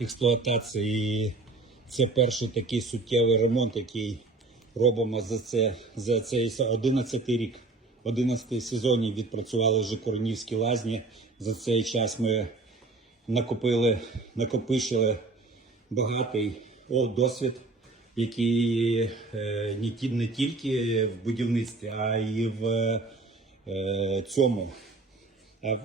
експлуатації. І це перший такий суттєвий ремонт, який робимо за це за цей 11 рік. 11 сезонів відпрацювали вже Корнівські лазні. За цей час ми накопили, накопичили багатий досвід, який е, не, тільки в будівництві, а й в е, цьому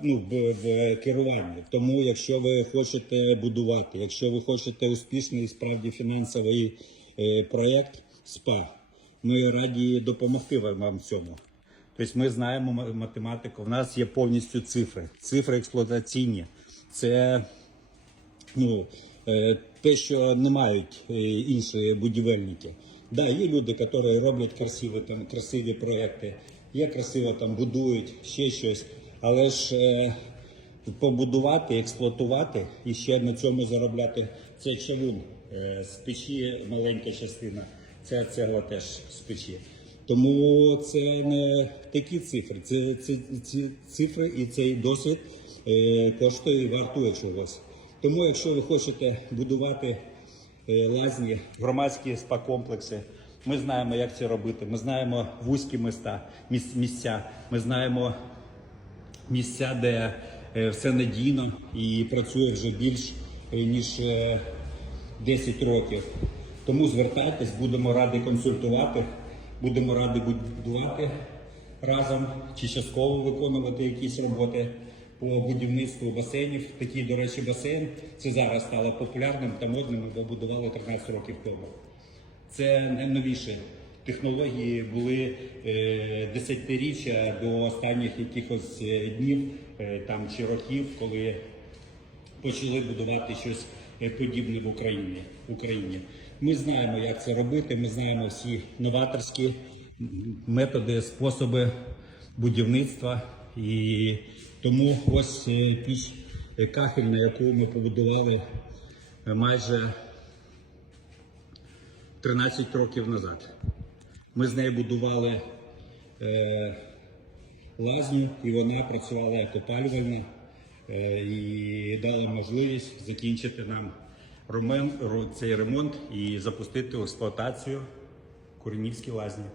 ну, в, в керуванні. Тому, якщо ви хочете будувати, якщо ви хочете успішний справді фінансовий е, проєкт СПА, ми раді допомогти вам в цьому. Тобто ми знаємо математику, в нас є повністю цифри, цифри експлуатаційні. Це ну, е, те, що не мають е, інші будівельники. Да, є люди, які роблять красиві, там, красиві проекти, є красиво там будують ще щось, але ж е, побудувати, експлуатувати і ще на цьому заробляти це чавун е, з печі маленька частина, ця цегла теж з печі. Тому це не такі цифри, це, це, ці цифри і цей досвід е, коштує і вартує чогось. Тому, якщо ви хочете будувати лазні, громадські спа-комплекси, ми знаємо, як це робити. Ми знаємо вузькі міста, місця, ми знаємо місця, де е, все надійно і працює вже більш е, ніж е, 10 років. Тому звертайтесь, будемо раді консультувати, будемо раді будувати разом чи частково виконувати якісь роботи по будівництву басейнів. Такий, до речі, басейн це зараз стало популярним та модним. Ми побудували 13 років тому. Це найновіші технології були е, десятиріччя до останніх якихось е, днів е, там чи років, коли почали будувати щось подібне в Україні. Україні. Ми знаємо, як це робити. Ми знаємо всі новаторські методи, способи будівництва. І тому ось піч кахельна, яку ми побудували майже 13 років назад. Ми з нею будували е, лазню, і вона працювала як опалювальна е, і дала можливість закінчити нам ремонт, цей ремонт і запустити в експлуатацію Куренівські лазні.